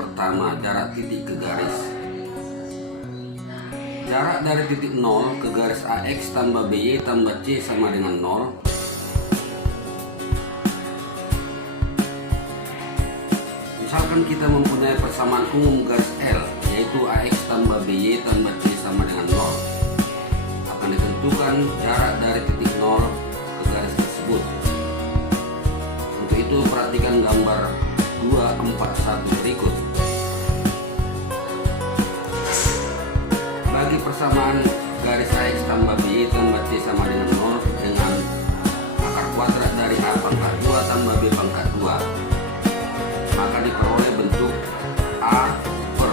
pertama, jarak titik ke garis. Jarak dari titik 0 ke garis AX tambah BY tambah C sama dengan 0. Misalkan kita mempunyai persamaan umum garis L, yaitu AX tambah BY tambah C sama dengan 0. Akan ditentukan jarak dari titik 0 ke garis tersebut. Untuk itu perhatikan gambar 241 berikut. Bagi persamaan garis AX tambah BY tambah C sama dengan 0 dengan akar kuadrat dari A pangkat 2 tambah B pangkat 2, maka diperoleh bentuk A per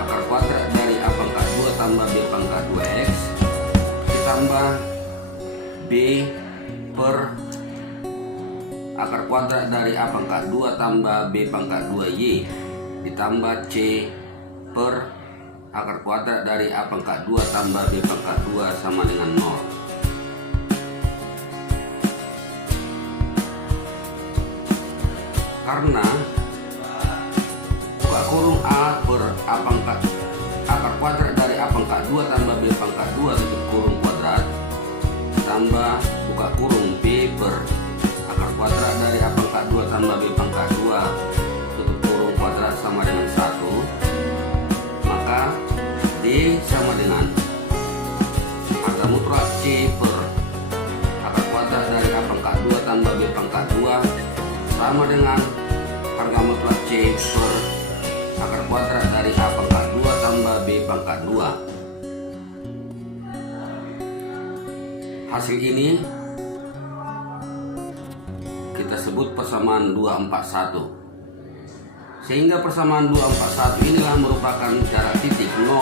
akar kuadrat dari A pangkat 2 tambah B pangkat 2X ditambah B per akar kuadrat dari A pangkat 2 tambah B pangkat 2Y ditambah C per akar kuadrat dari A pangkat 2 tambah B pangkat 2 sama dengan 0. Karena buka kurung A per A pangkat akar kuadrat dari A pangkat 2 tambah B pangkat 2 tutup kurung kuadrat tambah buka kurung B per akar kuadrat dari A pangkat 2 tambah B pangkat 2 tutup kurung kuadrat sama dengan 1, maka D sama dengan harga mutlak C per akar kuadrat dari A pangkat 2 tambah B pangkat 2 sama dengan harga mutlak C per akar kuadrat dari A pangkat 2 tambah B pangkat 2. Hasil ini kita sebut persamaan 241. Sehingga persamaan 241 inilah merupakan jarak titik 0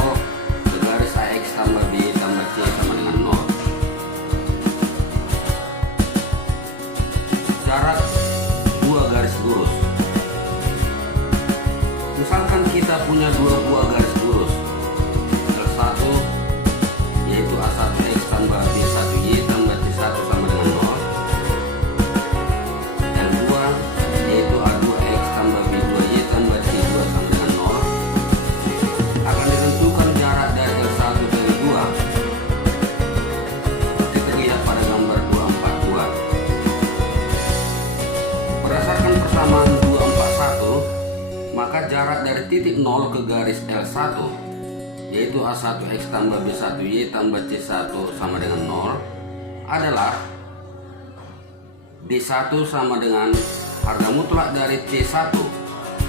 ke garis AX tambah B tambah C sama dengan 0. Jarak dua garis lurus. Misalkan kita punya dua buah garis lurus. L1 yaitu A1X tambah B1Y tambah C1 sama dengan 0. L2 yaitu A2X tambah B2Y tambah C2 sama dengan 0. Akan ditentukan jarak dari L1 ke L2 seperti terlihat pada gambar 242. Berdasarkan persamaan 241, maka jarak dari titik 0 ke garis L1 yaitu A1X tambah B1Y tambah C1 sama dengan 0 adalah D1 sama dengan harga mutlak dari C1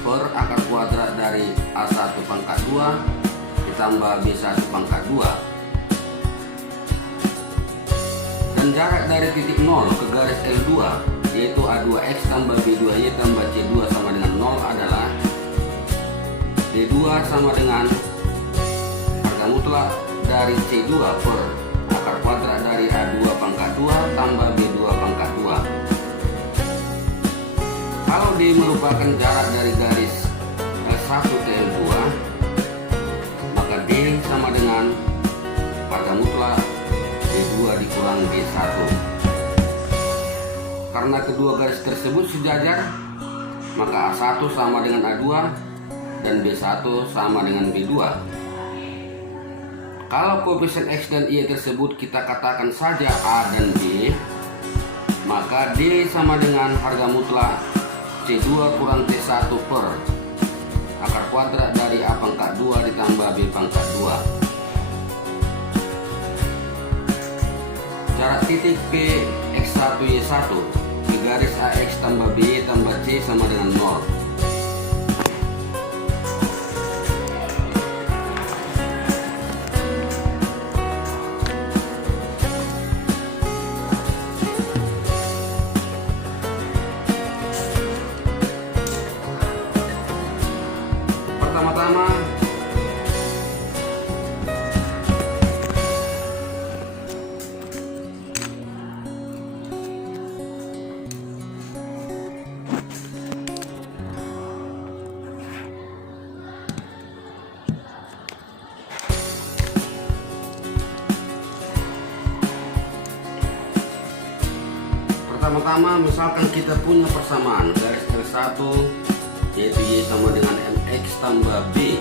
per akar kuadrat dari A1 pangkat 2 ditambah B1 pangkat 2. Dan jarak dari titik 0 ke garis L2 yaitu A2X tambah B2Y tambah C2 sama dengan 0 adalah D2 sama dengan harga mutlak dari C2 per akar kuadrat dari A2 pangkat 2 tambah B2 pangkat 2. Kalau D merupakan jarak dari garis L1 ke L2, maka D sama dengan harga mutlak D2 dikurang D1. Karena kedua garis tersebut sejajar, maka A1 sama dengan A2 dan B1 sama dengan B2. Kalau koefisien X dan Y tersebut kita katakan saja A dan B, maka D sama dengan harga mutlak C2 kurang C1 per akar kuadrat dari A pangkat 2 ditambah B pangkat 2. Jarak titik P X1 Y1 di garis AX tambah B tambah C sama dengan 0. Pertama-tama Pertama-tama misalkan kita punya persamaan garis L1 yaitu Y sama dengan M tambah B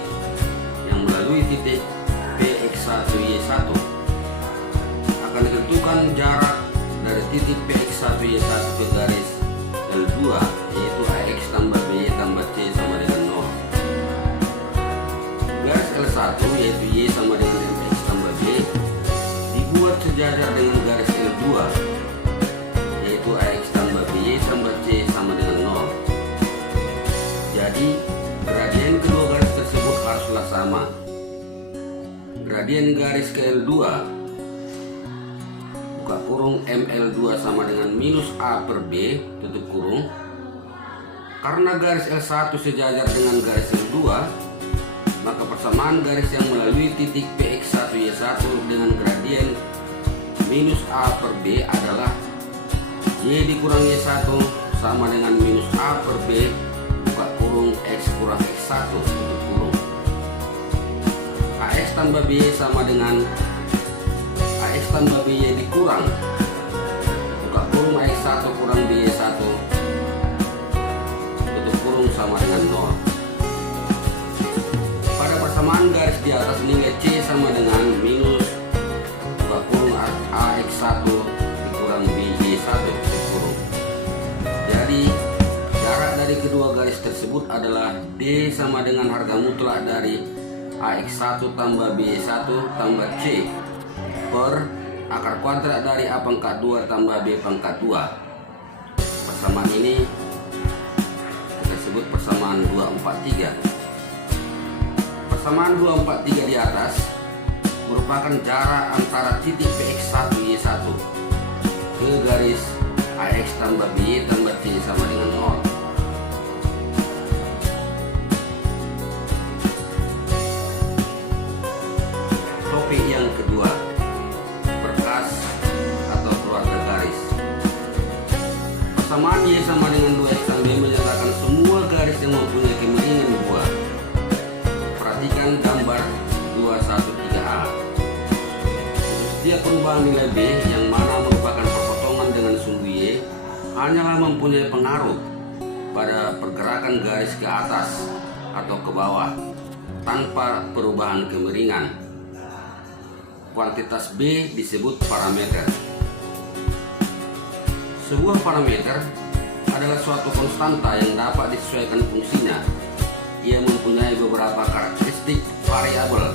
yang melalui titik PX1Y1 akan ditentukan jarak dari titik PX1Y1 ke garis L2, yaitu AX tambah B tambah C sama dengan 0. Garis L1 yaitu Y sama dengan MX tambah B dibuat sejajar dengan garis L2, yaitu AX tambah BY tambah C sama dengan 0. Jadi gradien kedua garis tersebut haruslah sama. Gradien garis ke L2 buka kurung ML2 sama dengan minus A per B tutup kurung. Karena garis L1 sejajar dengan garis L2, maka persamaan garis yang melalui titik PX1Y1 dengan gradien minus A per B adalah Y dikurang Y1 sama dengan minus A per B buka kurung X kurang X1 tutup kurung. AX tambah BY sama dengan AX tambah BY dikurang buka kurung AX1 kurang BY1 tutup kurung sama dengan 0. Pada persamaan garis di atas nilai C sama dengan minus buka kurung AX1 dikurang BY1 tutup kurung. Jadi jarak dari kedua garis tersebut adalah D sama dengan harga mutlak dari AX1 tambah BY1 tambah C per akar kuadrat dari A pangkat 2 tambah B pangkat 2. Persamaan ini kita sebut persamaan 243. Persamaan 243 di atas merupakan jarak antara titik PX1Y1 ke garis AX tambah BY tambah C sama dengan 0. Topik yang kedua, berkas atau keluarga garis. Persamaan Y sama dengan 2X tambah B menyatakan semua garis yang mempunyai kemiringan 2. Perhatikan gambar 213A. Setiap perubahan nilai B yang mana merupakan perpotongan dengan sumbu Y hanyalah mempunyai pengaruh pada pergerakan garis ke atas atau ke bawah tanpa perubahan kemiringan. Kuantitas B disebut parameter. Sebuah parameter adalah suatu konstanta yang dapat disesuaikan fungsinya. Ia mempunyai beberapa karakteristik variabel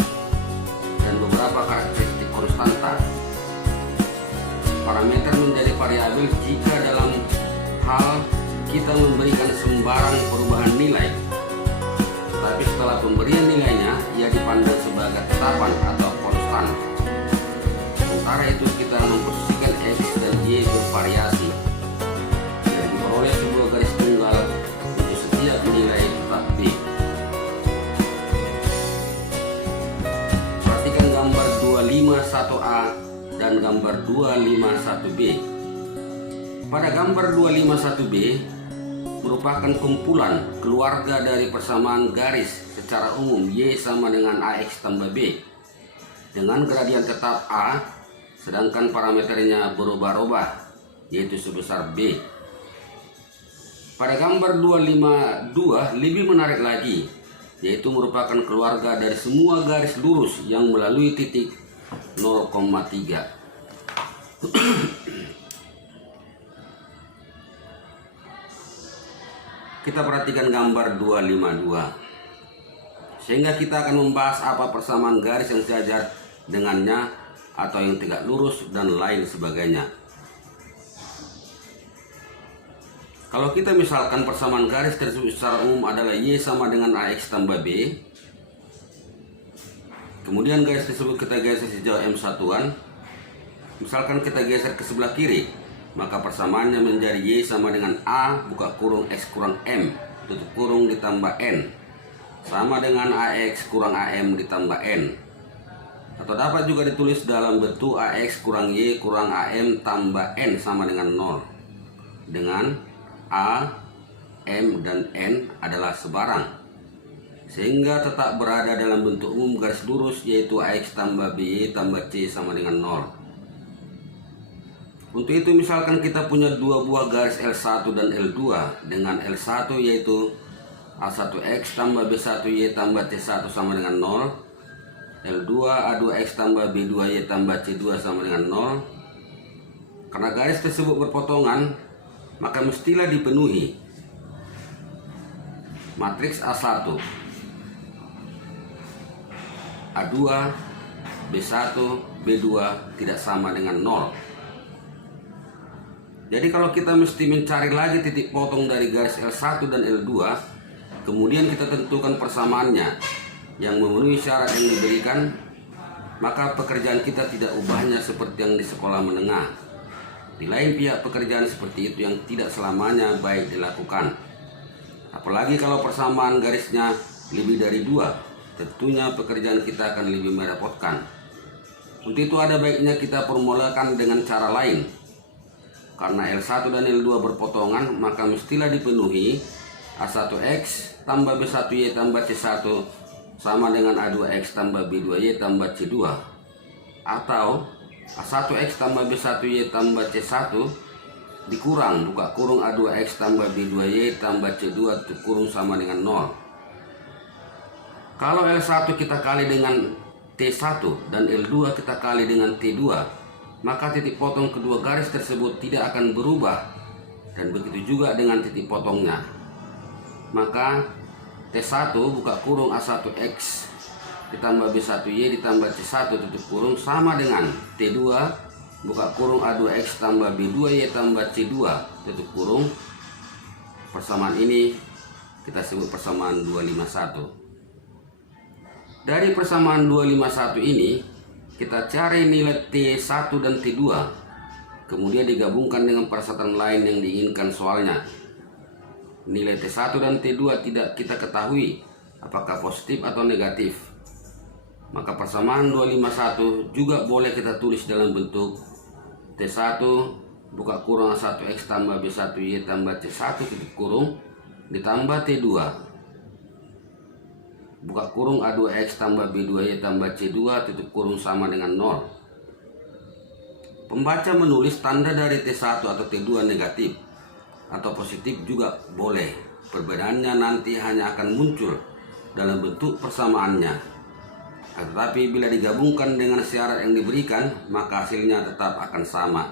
dan beberapa karakteristik konstanta. Parameter menjadi variabel jika dalam hal kita memberikan sembarang perubahan nilai, tapi setelah pemberian nilainya ia dipandang sebagai tetapan atau konstan. Sementara itu kita memposisikan X dan Y bervariasi dan diperoleh sebuah garis tunggal untuk setiap nilai tetap B. Perhatikan gambar 251A dan gambar 251B. Pada gambar 251B merupakan kumpulan keluarga dari persamaan garis secara umum Y sama dengan AX tambah B dengan gradien tetap A, sedangkan parameternya berubah-ubah yaitu sebesar B. Pada gambar 252 lebih menarik lagi, yaitu merupakan keluarga dari semua garis lurus yang melalui titik 0,3. Kita perhatikan gambar 252 sehingga kita akan membahas apa persamaan garis yang sejajar dengannya atau yang tegak lurus dan lain sebagainya. Kalau kita misalkan persamaan garis tersebut secara umum adalah Y sama dengan AX tambah B, kemudian garis tersebut kita geser sejauh M satuan, misalkan kita geser ke sebelah kiri, maka persamaannya menjadi Y sama dengan A buka kurung X kurang M tutup kurung ditambah N sama dengan AX kurang AM ditambah N, atau dapat juga ditulis dalam bentuk AX kurang Y kurang AM tambah N sama dengan 0, dengan A, M, dan N adalah sebarang, sehingga tetap berada dalam bentuk umum garis lurus yaitu AX tambah BY tambah C sama dengan 0. Untuk itu misalkan kita punya dua buah garis L1 dan L2 dengan L1 yaitu A1X tambah B1Y tambah C1 sama dengan 0. L2 A2X tambah B2Y tambah C2 sama dengan 0. Karena garis tersebut berpotongan, maka mestilah dipenuhi matriks A1, A2, B1, B2 tidak sama dengan 0. Jadi kalau kita mesti mencari lagi titik potong dari garis L1 dan L2, kemudian kita tentukan persamaannya yang memenuhi syarat yang diberikan, maka pekerjaan kita tidak ubahnya seperti yang di sekolah menengah. Di lain pihak, pekerjaan seperti itu yang tidak selamanya baik dilakukan. Apalagi kalau persamaan garisnya lebih dari 2, tentunya pekerjaan kita akan lebih merepotkan. Untuk itu ada baiknya kita formulakan dengan cara lain. Karena L1 dan L2 berpotongan, maka mestilah dipenuhi A1X tambah B1Y tambah C1 sama dengan A2X tambah B2Y tambah C2, atau A1X tambah B1Y tambah C1 dikurang buka kurung A2X tambah B2Y tambah C2 tutup kurung sama dengan 0. Kalau L1 kita kali dengan T1 dan L2 kita kali dengan T2, maka titik potong kedua garis tersebut tidak akan berubah, dan begitu juga dengan titik potongnya. Maka T1 buka kurung A1X ditambah B1Y ditambah C1 tutup kurung sama dengan T2 buka kurung A2X tambah B2Y tambah C2 tutup kurung. Persamaan ini kita sebut persamaan 251. Dari persamaan 251 ini kita cari nilai T1 dan T2, kemudian digabungkan dengan persyaratan lain yang diinginkan soalnya. Nilai T1 dan T2 tidak kita ketahui apakah positif atau negatif. Maka persamaan 251 juga boleh kita tulis dalam bentuk T1 buka kurung A1X tambah B1Y tambah C1 tutup kurung ditambah T2 buka kurung A2X tambah B2Y tambah C2 tutup kurung sama dengan 0. Pembaca menulis tanda dari T1 atau T2 negatif atau positif juga boleh. Perbedaannya nanti hanya akan muncul dalam bentuk persamaannya. Tetapi bila digabungkan dengan syarat yang diberikan, maka hasilnya tetap akan sama.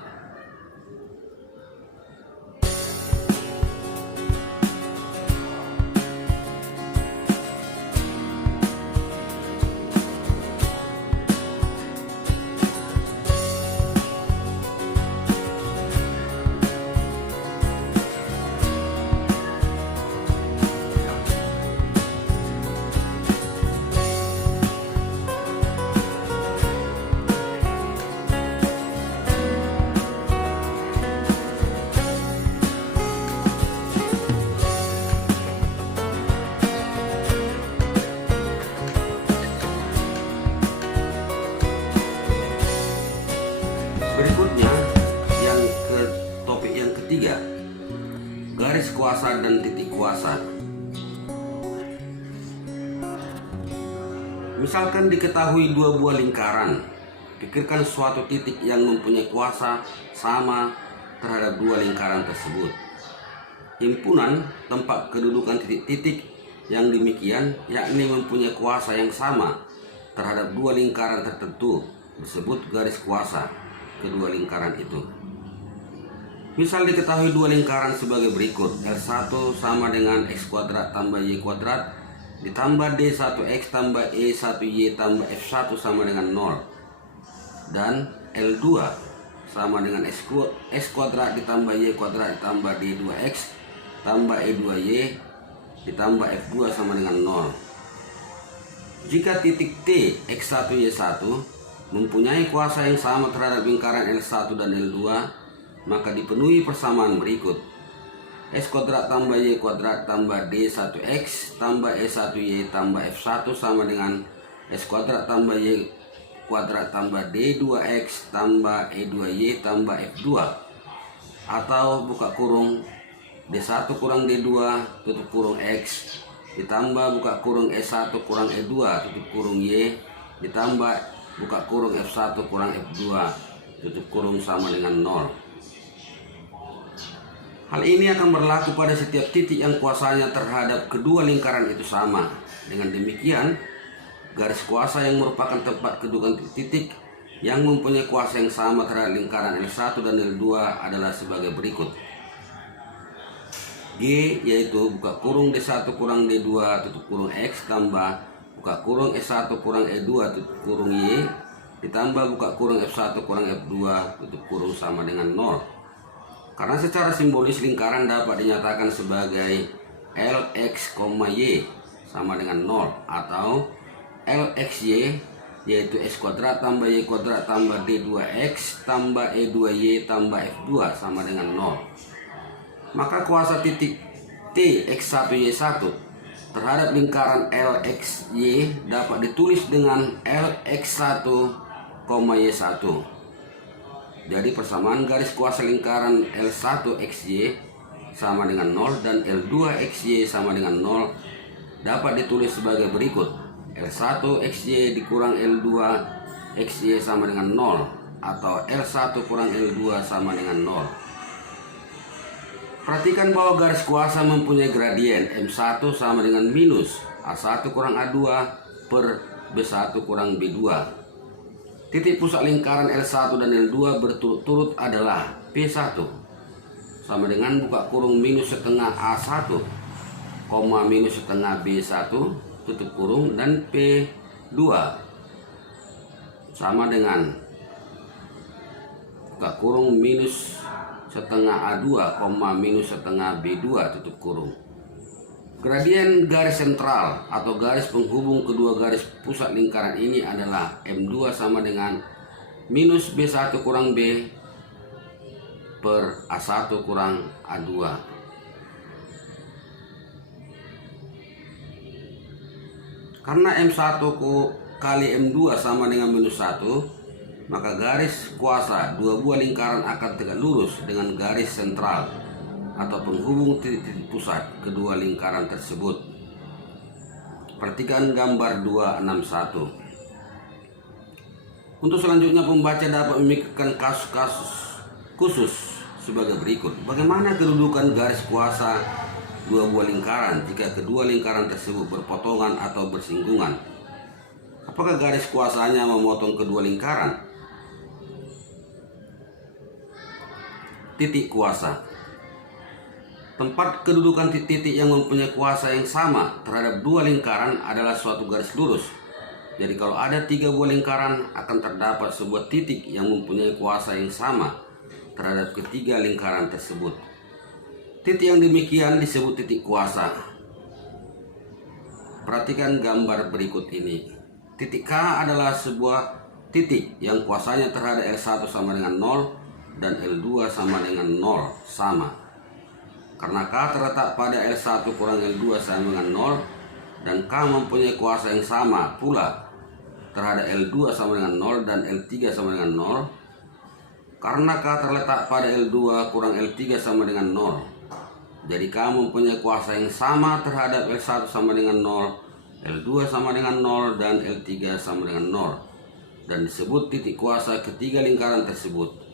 Berikutnya topik yang ketiga, garis kuasa dan titik kuasa. Misalkan diketahui dua buah lingkaran, pikirkan suatu titik yang mempunyai kuasa sama terhadap dua lingkaran tersebut. Himpunan tempat kedudukan titik-titik yang demikian, yakni mempunyai kuasa yang sama terhadap dua lingkaran tertentu, disebut garis kuasa kedua lingkaran itu. Misal diketahui dua lingkaran sebagai berikut: L1 sama dengan X kuadrat tambah Y kuadrat ditambah D1X tambah E1Y tambah F1 sama dengan 0, dan L2 sama dengan X kuadrat ditambah Y kuadrat ditambah D2X tambah E2Y ditambah F2 sama dengan 0. Jika titik T X1Y1 mempunyai kuasa yang sama terhadap lingkaran L1 dan L2, maka dipenuhi persamaan berikut: X kuadrat tambah Y kuadrat tambah D1X tambah E1Y tambah F1 sama dengan X kuadrat tambah Y kuadrat tambah D2X tambah E2Y tambah F2, atau buka kurung D1 kurang D2 tutup kurung X ditambah buka kurung E1 kurang E2 tutup kurung Y ditambah buka kurung F1 kurang F2 tutup kurung sama dengan 0. Hal ini akan berlaku pada setiap titik yang kuasanya terhadap kedua lingkaran itu sama. Dengan demikian, garis kuasa yang merupakan tempat kedudukan titik yang mempunyai kuasa yang sama terhadap lingkaran L1 dan L2 adalah sebagai berikut. G yaitu buka kurung D1 kurang D2 tutup kurung X tambah buka kurung S1 kurang E2 tutup kurung Y ditambah buka kurung F1 kurang F2 tutup kurung sama dengan 0. Karena secara simbolis lingkaran dapat dinyatakan sebagai LX, Y sama dengan 0 atau LXY yaitu X kuadrat tambah Y kuadrat tambah D2X tambah E2Y tambah F2 sama dengan 0. Maka kuasa titik T X1Y1 terhadap lingkaran LXY dapat ditulis dengan LX1, Y1. Jadi persamaan garis kuasa lingkaran L1XY sama dengan 0 dan L2XY sama dengan 0 dapat ditulis sebagai berikut. L1XY dikurang L2XY sama dengan 0 atau L1 kurang L2 sama dengan 0. Perhatikan bahwa garis kuasa mempunyai gradien M1 sama dengan minus A1 kurang A2 per B1 kurang B2. Titik pusat lingkaran L1 dan L2 berturut-turut adalah P1 sama dengan buka kurung minus setengah A1, minus setengah B1 tutup kurung dan P2 sama dengan buka kurung minus setengah A2, minus setengah B2 tutup kurung. Gradien garis sentral atau garis penghubung kedua garis pusat lingkaran ini adalah M2 sama dengan minus B1 kurang B per A1 kurang A2. Karena M1 kali M2 sama dengan minus 1, maka garis kuasa dua buah lingkaran akan tegak lurus dengan garis sentral atau penghubung titik pusat kedua lingkaran tersebut. Perhatikan gambar 261. Untuk selanjutnya pembaca dapat memikirkan kasus-kasus khusus sebagai berikut. Bagaimana kedudukan garis kuasa dua buah lingkaran jika kedua lingkaran tersebut berpotongan atau bersinggungan? Apakah garis kuasanya memotong kedua lingkaran? Titik kuasa. Tempat kedudukan titik yang mempunyai kuasa yang sama terhadap dua lingkaran adalah suatu garis lurus. Jadi kalau ada tiga buah lingkaran akan terdapat sebuah titik yang mempunyai kuasa yang sama terhadap ketiga lingkaran tersebut. Titik yang demikian disebut titik kuasa. Perhatikan gambar berikut ini. Titik K adalah sebuah titik yang kuasanya terhadap L1 sama dengan 0 dan L2 sama dengan 0 sama. Karena K terletak pada L1 kurang L2 sama dengan 0 dan K mempunyai kuasa yang sama pula terhadap L2 sama dengan 0 dan L3 sama dengan 0. Karena K terletak pada L2 kurang L3 sama dengan 0, jadi K mempunyai kuasa yang sama terhadap L1 sama dengan 0, L2 sama dengan 0 dan L3 sama dengan 0 dan disebut titik kuasa ketiga lingkaran tersebut.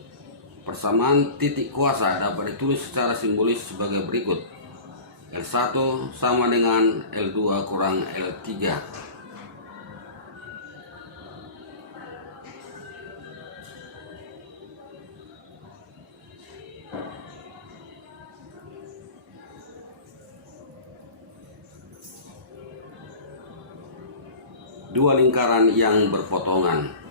Persamaan titik kuasa dapat ditulis secara simbolis sebagai berikut. L1 sama dengan L2 kurang L3. Dua lingkaran yang berpotongan.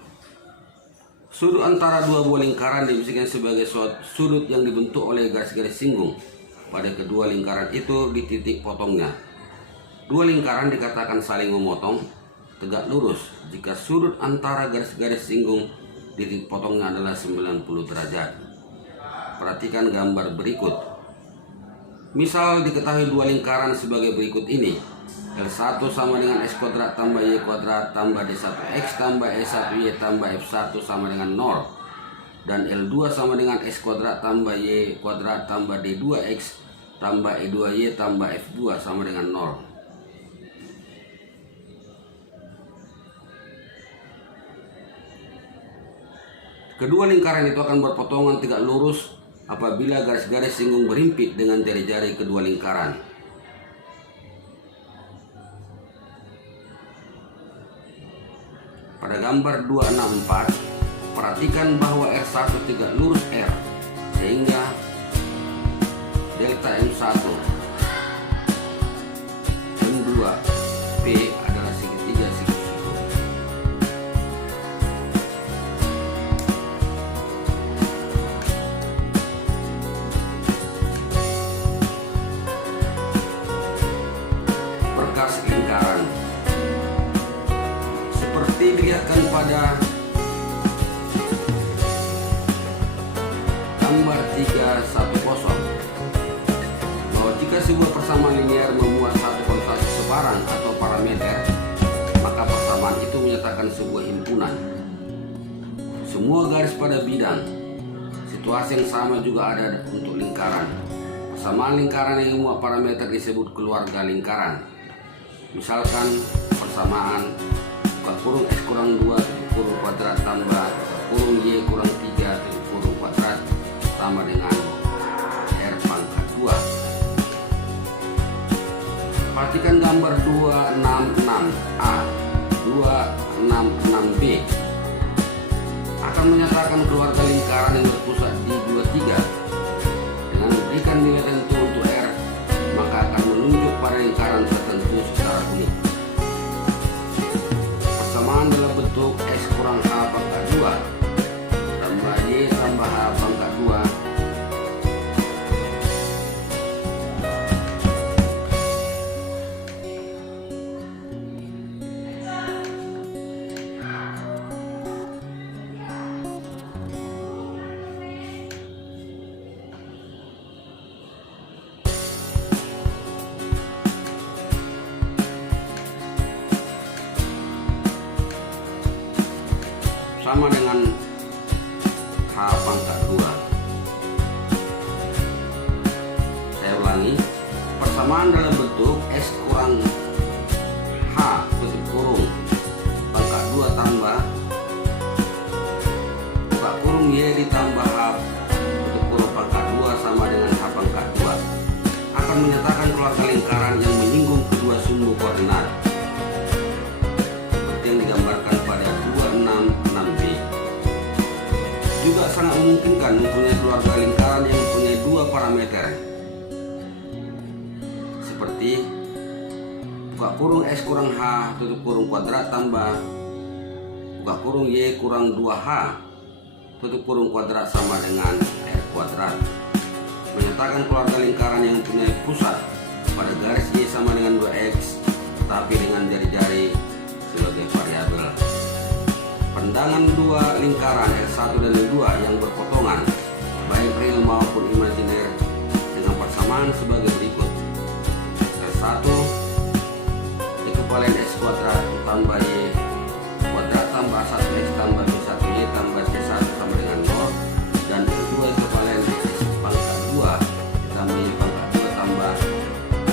Sudut antara dua buah lingkaran dibersihkan sebagai sudut yang dibentuk oleh garis-garis singgung pada kedua lingkaran itu di titik potongnya. Dua lingkaran dikatakan saling memotong tegak lurus jika sudut antara garis-garis singgung di titik potongnya adalah 90 derajat. Perhatikan gambar berikut. Misal diketahui dua lingkaran sebagai berikut ini. L1 sama dengan X kuadrat tambah Y kuadrat tambah D1X tambah E1Y tambah F1 sama dengan 0 dan L2 sama dengan X kuadrat tambah Y kuadrat tambah D2X tambah E2Y tambah F2 sama dengan 0. Kedua lingkaran itu akan berpotongan tegak lurus apabila garis-garis singgung berhimpit dengan jari-jari kedua lingkaran. Pada gambar 264, perhatikan bahwa R1 tegak lurus R, sehingga delta M1 M2 P adalah segitiga siku-siku. Berkas lingkaran seperti dilihatkan pada gambar 310, bahwa jika sebuah persamaan linear memuat satu konstanta sebarang atau parameter, maka persamaan itu menyatakan sebuah himpunan. Semua garis pada bidang. Situasi yang sama juga ada untuk lingkaran. Persamaan lingkaran yang memuat parameter disebut keluarga lingkaran. Misalkan persamaan buka kurung X kurang 2 kurung kuadrat tambah kurung Y kurang 3 kurung kuadrat sama dengan R pangkat 2. Perhatikan gambar 266A, 266B akan menyatakan keluarga lingkaran yang berpusat di 23. Dengan memberikan nilai tentu untuk R, maka akan menunjuk pada lingkaran tertentu secara unik. Persamaan dalam bentuk X kurang H pangkat 2 tambah Y tambah H pangkat 2 sama dengan H pangkat 2. Saya ulangi, persamaan dalam bentuk X kurang H tutup kurung pangkat 2 tambah buka kurung Y ditambah H tutup kurung pangkat 2 sama dengan H pangkat 2 akan menyatakan keluarga lingkaran yang menyinggung kedua sumbu koordinat seperti yang digambarkan pada 266B. Juga sangat memungkinkan mempunyai keluarga lingkaran yang mempunyai dua parameter, seperti buka kurung X kurang H tutup kurung kuadrat tambah buka kurung Y kurang 2H tutup kurung kuadrat sama dengan R kuadrat, menyatakan keluarga lingkaran yang mempunyai pusat pada garis Y sama dengan 2X tapi dengan jari-jari sebagai variabel. Pandangan dua lingkaran R1 dan R2 yang berpotongan baik real maupun imajiner dengan persamaan sebagai berikut. R1 ekuivalen X kuadrat tambah Y kuadrat tambah 1X tambah B1Y tambah C1 sama dengan 0, dan R2 ekuivalen X pangkat 2 tambah Y pangkat 2 tambah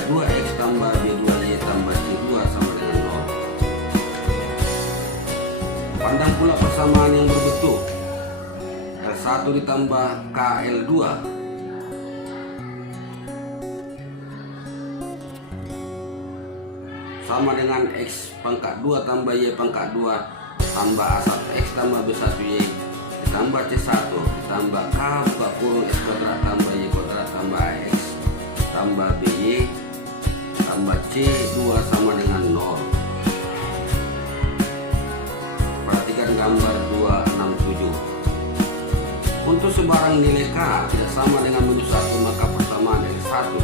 2X tambah B2Y tambah C2 sama dengan 0. Pandang pula persamaan yang berbentuk L1 ditambah KL2 sama dengan X pangkat 2 tambah Y pangkat 2 tambah A1X tambah B1Y ditambah C1 ditambah K buka kurung X kuadrat tambah Y kuadrat tambah AX tambah BY tambah C2 sama dengan 0. Perhatikan gambar 267. Untuk sebarang nilai K tidak sama dengan minus 1, maka persamaan L1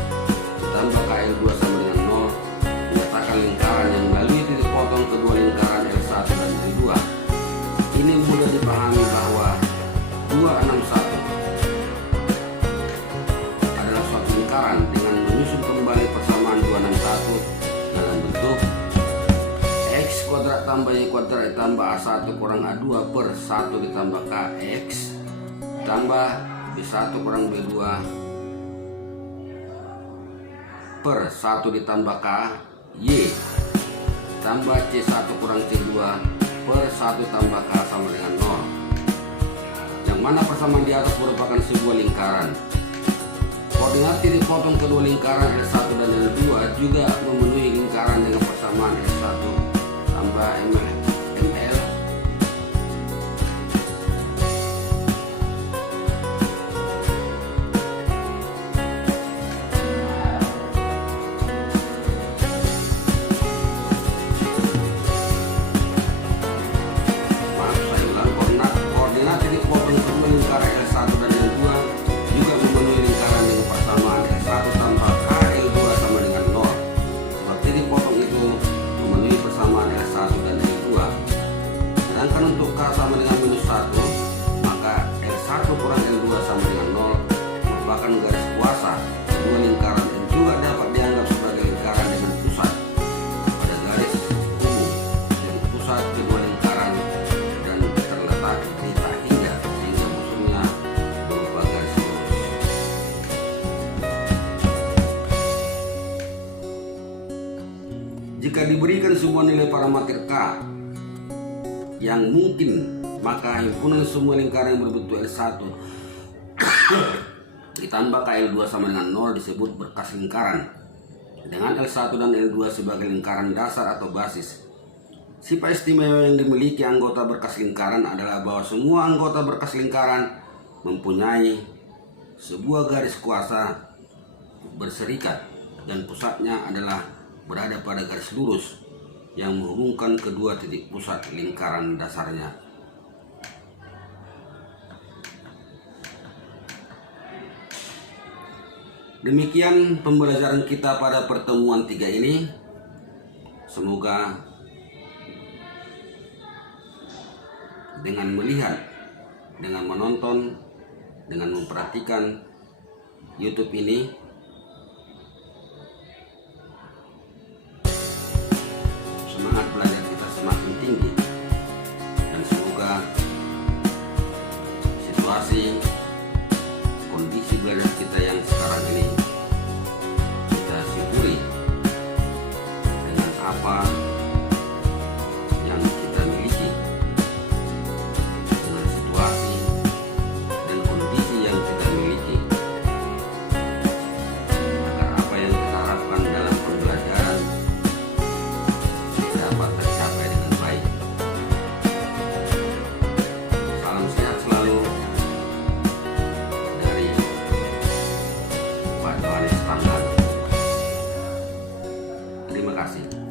ditambah KL2 sama dengan 0 menyatakan lingkaran yang melalui titik potong kedua lingkaran L1 dan L2. Ini mudah dipahami bahwa 261 adalah suatu lingkaran dengan menyusun kembali persamaan 261 dalam bentuk X kuadrat tambah Y kuadrat ditambah A1 kurang A2 per 1 ditambah KX tambah B1 kurang B2 per 1 ditambah K Y tambah C1 kurang C2 per 1 tambah K sama dengan 0, yang mana persamaan di atas merupakan sebuah lingkaran. Koordinat titik potong kedua lingkaran L1 dan L2 juga memenuhi lingkaran dengan persamaan L1 tambah ML. Koordinat titik potong kedua lingkaran L1 dan L2 juga memenuhi lingkaran dengan persamaan L1 tambah KL2 sama dengan 0. Sebab titik potong itu memenuhi persamaan L1 dan L2. Sedangkan untuk K sama dengan minus 1, maka L1 kurang L2 sama dengan 0 merupakan garis kuasa kedua lingkaran dan juga dapat dianggap sebagai lingkaran dengan pusat pada garis umum yang pusat kedua lingkaran dan terletak di tak hingga sehingga musuhnya berupa garis lurus. Jika diberikan sebuah nilai parameter K yang mungkin, maka himpunan semua lingkaran yang berbentuk L1 ditambah KL2 sama dengan 0 disebut berkas lingkaran, dengan L1 dan L2 sebagai lingkaran dasar atau basis. Sifat istimewa yang dimiliki anggota berkas lingkaran adalah bahwa semua anggota berkas lingkaran mempunyai sebuah garis kuasa berserikat dan pusatnya adalah berada pada garis lurus yang menghubungkan kedua titik pusat lingkaran dasarnya. Demikian pembelajaran kita pada pertemuan 3 ini. Semoga dengan melihat, dengan menonton, dengan memperhatikan YouTube ini, semangat belajar kita semakin tinggi, dan semoga situasi kondisi belajar kita yang sekarang ini kita syukuri dengan apa yang kita miliki, dengan situasi dan kondisi yang kita miliki, agar apa yang kita harapkan dalam pembelajaran dapat tercapai dengan baik. Salam sehat selalu dari Pak Johannes Tanggal. Terima kasih.